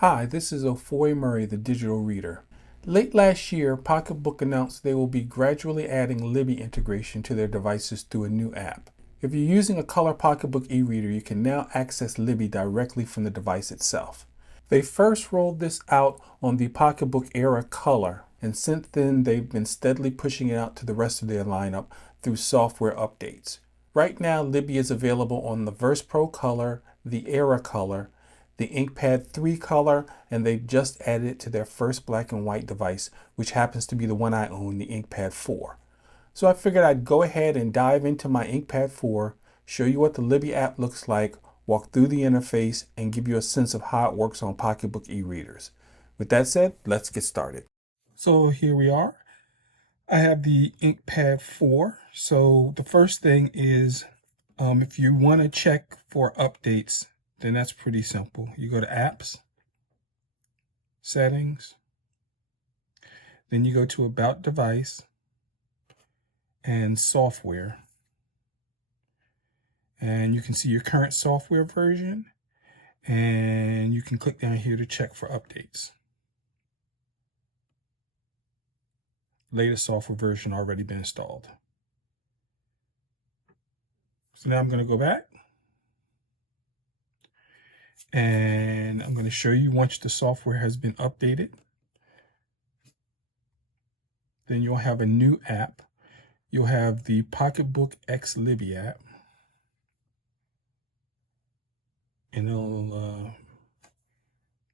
Hi, this is Ofoy Murray, the digital reader. Late last year, Pocketbook announced they will be gradually adding Libby integration to their devices through a new app. If you're using a color Pocketbook e-reader, you can now access Libby directly from the device itself. They first rolled this out on the Pocketbook Era Color, and since then they've been steadily pushing it out to the rest of their lineup through software updates. Right now, Libby is available on the Verse Pro Color, the Era Color, the InkPad 3 color, and they've just added it to their first black and white device, which happens to be the one I own, the InkPad 4. So I figured I'd go ahead and dive into my InkPad 4, show you what the Libby app looks like, walk through the interface, and give you a sense of how it works on Pocketbook e-readers. With that said, let's get started. So here we are. I have the InkPad 4. So the first thing is, if you want to check for updates, then that's pretty simple. You go to Apps, Settings, then you go to About Device and Software. And you can see your current software version, and you can click down here to check for updates. Latest software version already been installed. So now I'm going to go back. And I'm going to show you once the software has been updated. Then you'll have a new app. You'll have the Pocketbook X Libby app. And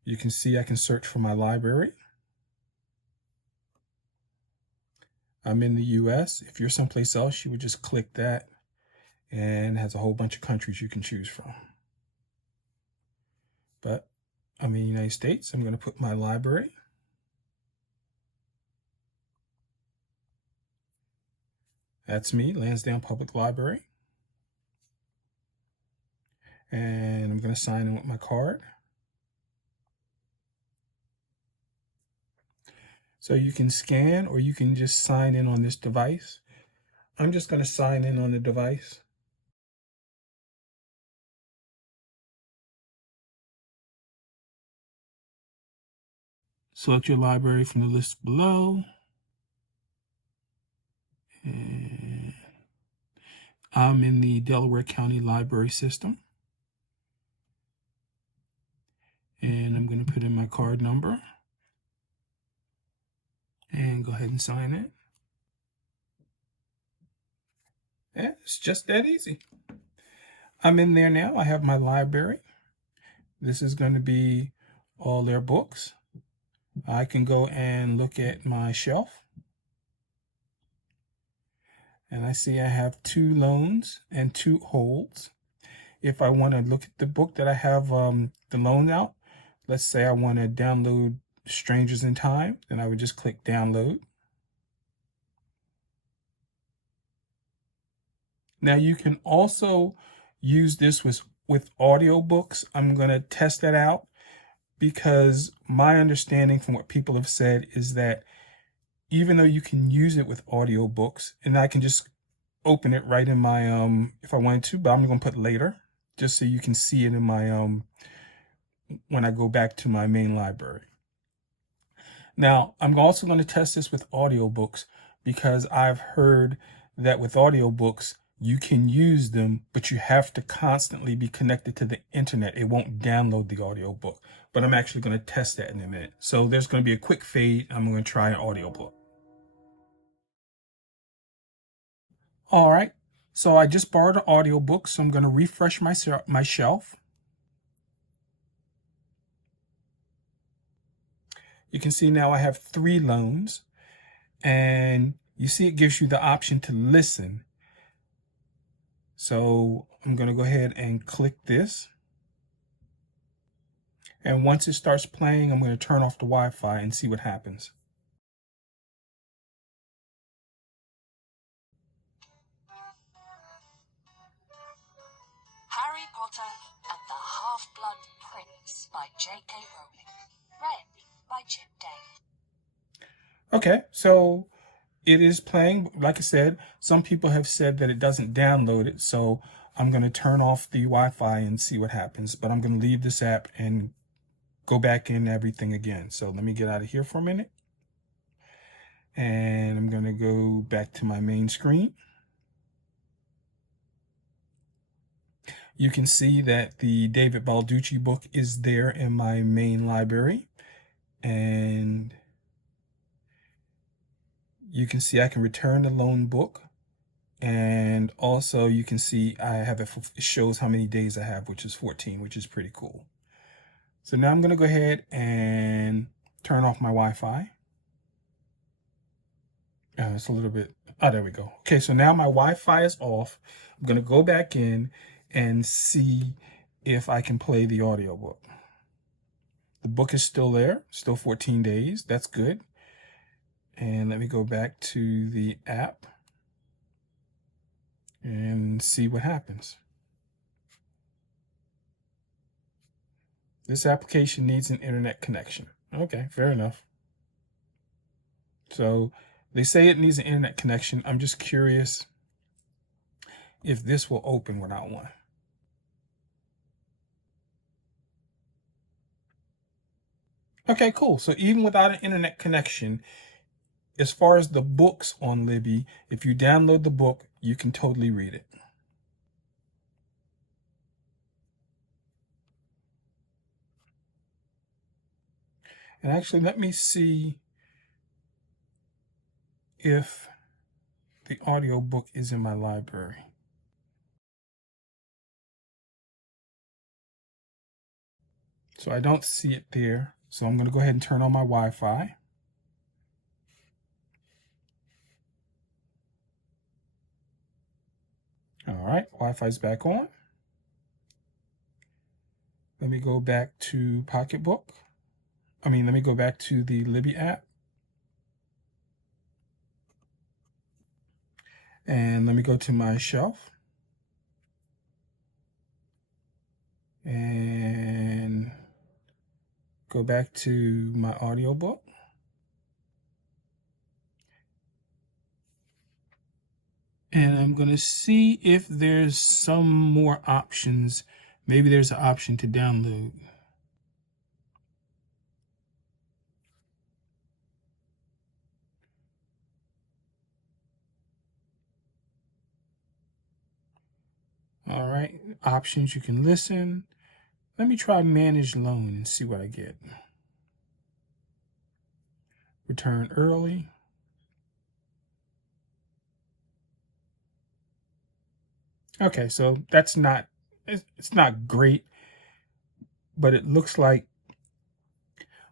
you can see I can search for my library. I'm in the US. If you're someplace else, you would just click that, and it has a whole bunch of countries you can choose from. But I'm in the United States. I'm going to put my library. That's me, Lansdowne Public Library. And I'm going to sign in with my card. So you can scan or you can just sign in on this device. I'm just going to sign in on the device. Select your library from the list below. And I'm in the Delaware County Library System. And I'm going to put in my card number. And go ahead and sign it. Yeah, it's just that easy. I'm in there now. I have my library. This is going to be all their books. I can go and look at my shelf. And I see I have 2 loans and 2 holds. If I want to look at the book that I have the loan out, let's say I want to download Strangers in Time, then I would just click download. Now you can also use this with audiobooks. I'm going to test that out because my understanding from what people have said is that even though you can use it with audiobooks, and I can just open it right in my, if I wanted to, but I'm going to put later, just so you can see it in my, when I go back to my main library. Now, I'm also going to test this with audiobooks because I've heard that with audiobooks, you can use them, but you have to constantly be connected to the internet. It won't download the audiobook, but I'm actually going to test that in a minute. So there's going to be a quick fade. I'm going to try an audiobook. All right, so I just borrowed an audiobook, so I'm going to refresh my shelf. You can see now I have 3 loans, and you see it gives you the option to listen. So I'm going to go ahead and click this. And once it starts playing, I'm going to turn off the Wi-Fi and see what happens. Harry Potter and the Half-Blood Prince by J.K. Rowling. Read by Jim Day. Okay, so it is playing. Like I said, some people have said that it doesn't download it, so I'm going to turn off the Wi-Fi and see what happens. But I'm going to leave this app and go back in everything again. So let me get out of here for a minute. And I'm going to go back to my main screen. You can see that the David Balducci book is there in my main library. And you can see I can return the loan book. And also you can see I have it shows how many days I have, which is 14, which is pretty cool. So now I'm going to go ahead and turn off my Wi-Fi. It's a little bit, there we go. Okay, so now my Wi-Fi is off. I'm going to go back in and see if I can play the audiobook. The book is still there, still 14 days. That's good. And let me go back to the app and see what happens. This application needs an internet connection. Okay, fair enough. So they say it needs an internet connection. I'm just curious if this will open without one. Okay, cool. So even without an internet connection, as far as the books on Libby, if you download the book, you can totally read it. And actually, let me see if the audiobook is in my library. So I don't see it there. So I'm going to go ahead and turn on my Wi-Fi. All right, Wi-Fi is back on. Let me go back to Pocketbook. Let me go back to the Libby app. And let me go to my shelf. And go back to my audiobook. And I'm going to see if there's some more options. Maybe there's an option to download. All right, options, you can listen. Let me try manage loan and see what I get. Return early. Okay, so that's not, it's not great, but it looks like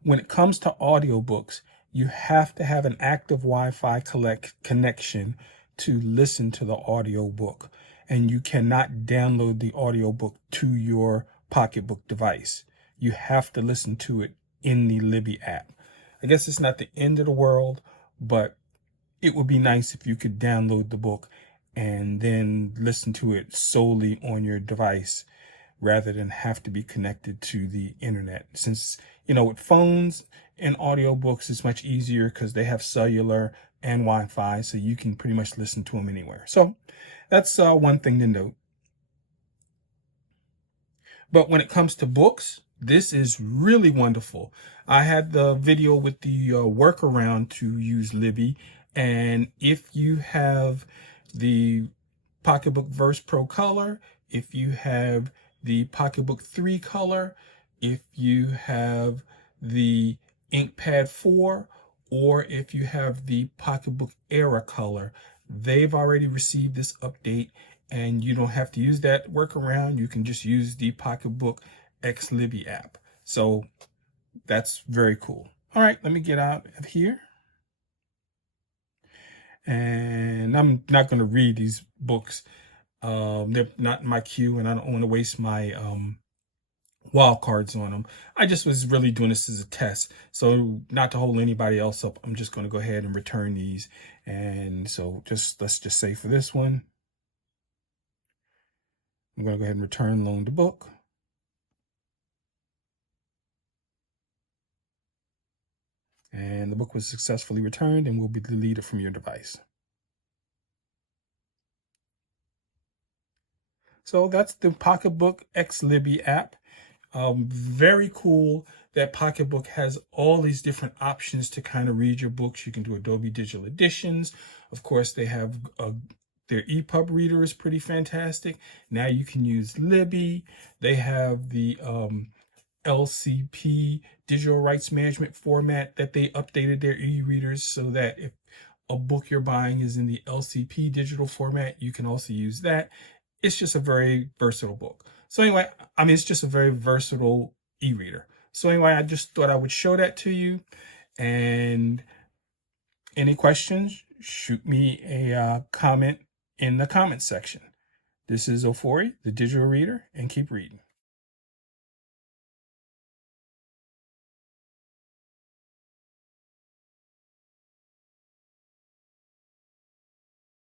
when it comes to audiobooks, you have to have an active Wi-Fi connection to listen to the audiobook, and you cannot download the audiobook to your Pocketbook device. You have to listen to it in the Libby app. I guess it's not the end of the world, but it would be nice if you could download the book and then listen to it solely on your device rather than have to be connected to the internet. Since, with phones and audiobooks, it's much easier because they have cellular and Wi-Fi, so you can pretty much listen to them anywhere. So that's one thing to note. But when it comes to books, this is really wonderful. I had the video with the workaround to use Libby, and if you have the Pocketbook Verse Pro Color, if you have the Pocketbook 3 Color, if you have the InkPad 4, or if you have the Pocketbook Era Color, they've already received this update, and you don't have to use that workaround. You can just use the Pocketbook X Libby app. So that's very cool. All right, let me get out of here. And I'm not going to read these books. They're not in my queue, and I don't want to waste my wild cards on them. I just was really doing this as a test. So not to hold anybody else up, I'm just going to go ahead and return these. And so let's just say for this one, I'm going to go ahead and return loan to book. And the book was successfully returned and will be deleted from your device. So that's the Pocketbook X Libby app. Very cool that Pocketbook has all these different options to kind of read your books. You can do Adobe Digital Editions. Of course, they have their EPUB reader is pretty fantastic. Now you can use Libby. They have the LCP digital rights management format that they updated their e-readers so that if a book you're buying is in the LCP digital format, you can also use that. It's just a very versatile book. So anyway, I mean, it's just a very versatile e-reader. So anyway, I just thought I would show that to you. And any questions, shoot me a comment in the comment section. This is Ofori, the digital reader, and keep reading.